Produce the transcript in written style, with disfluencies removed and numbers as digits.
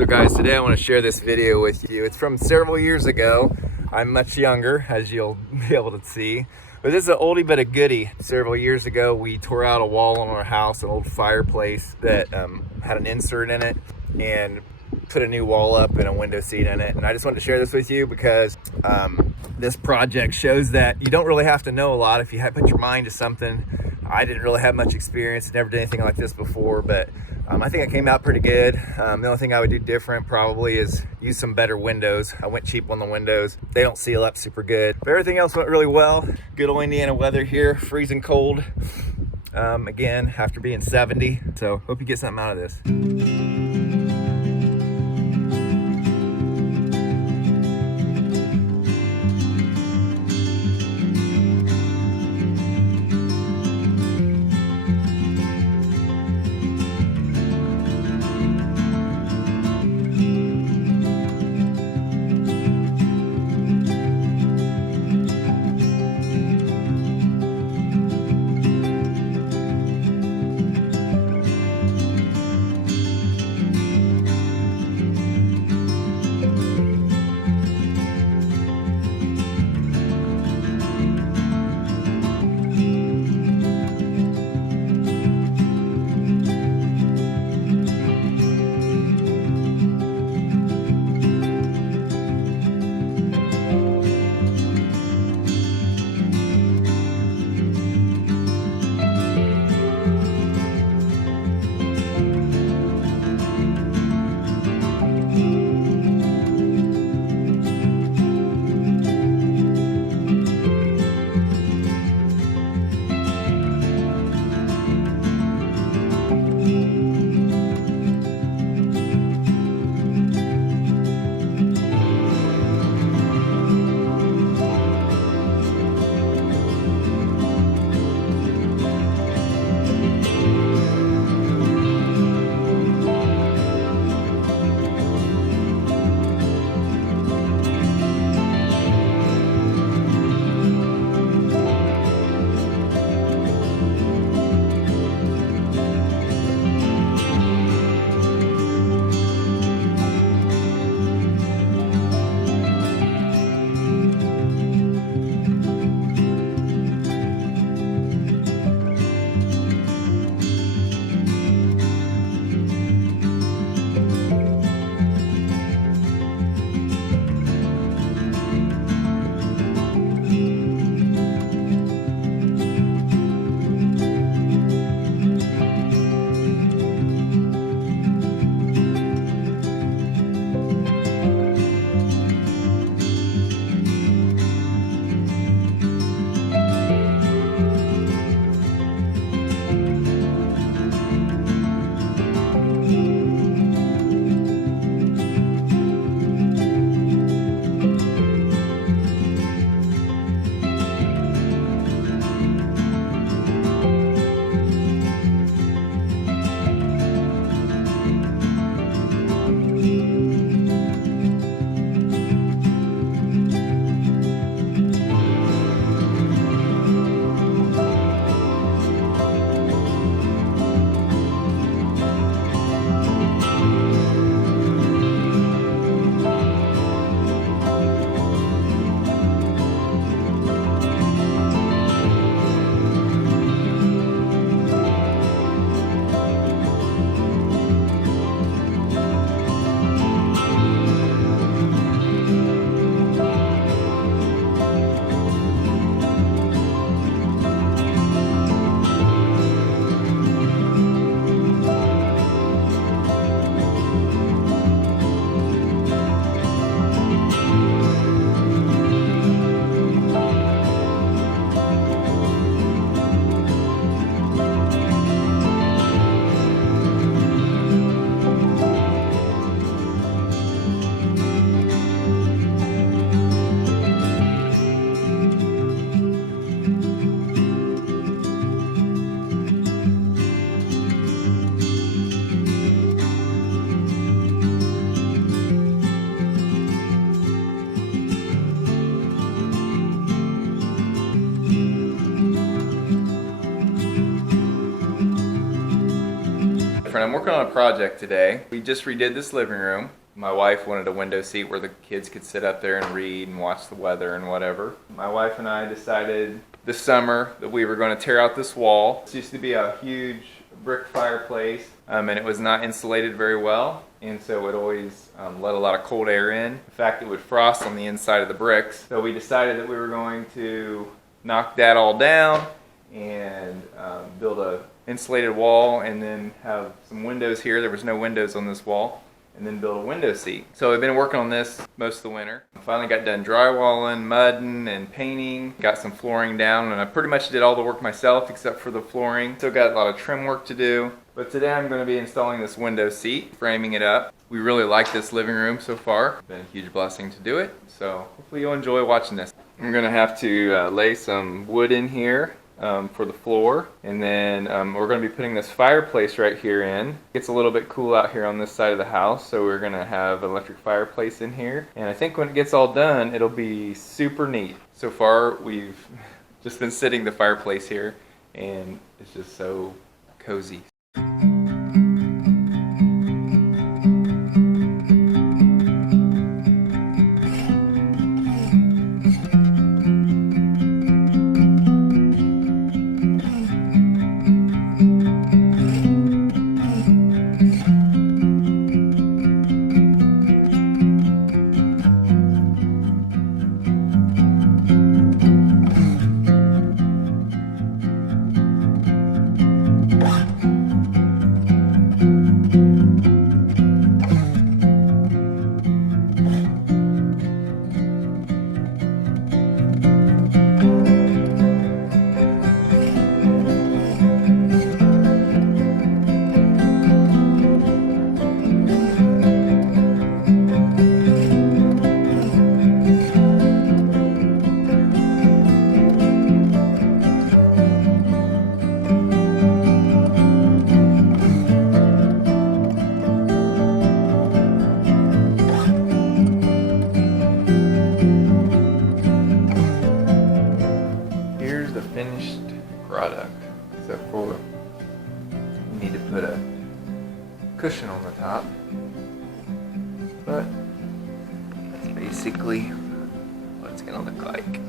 So guys, today I want to share this video with you. It's from several years ago. I'm much younger, as you'll be able to see. But this is an oldie but a goodie. Several years ago, we tore out a wall in our house, an old fireplace that had an insert in it, and put a new wall up and a window seat in it. And I just wanted to share this with you because this project shows that you don't really have to know a lot if you put your mind to something. I didn't really have much experience, never did anything like this before, but I think I came out pretty good. The only thing I would do different probably is use some better windows. I went cheap on the windows. They don't seal up super good. But everything else went really well. Good old Indiana weather here, freezing cold. Again, after being 70. So hope you get something out of this. I'm working on a project today. We just redid this living room. My wife wanted a window seat where the kids could sit up there and read and watch the weather and whatever. My wife and I decided this summer that we were going to tear out this wall. This used to be a huge brick fireplace, and it was not insulated very well, and so it always let a lot of cold air in. In fact, it would frost on the inside of the bricks. So we decided that we were going to knock that all down and build a insulated wall, and then have some windows here. There was no windows on this wall. And then build a window seat. So I've been working on this most of the winter. Finally got done drywalling, mudding, and painting. Got some flooring down, and I pretty much did all the work myself except for the flooring. Still got a lot of trim work to do. But today I'm going to be installing this window seat, framing it up. We really like this living room so far. It's been a huge blessing to do it. So hopefully you'll enjoy watching this. I'm going to have to lay some wood in here for the floor, and then we're going to be putting this fireplace right here in. It's a little bit cool out here on this side of the house, so we're going to have an electric fireplace in here, and I think when it gets all done it'll be super neat. So far we've just been sitting the fireplace here, and it's just so cozy. Finished product, except for we need to put a cushion on the top, but that's basically what it's gonna look like.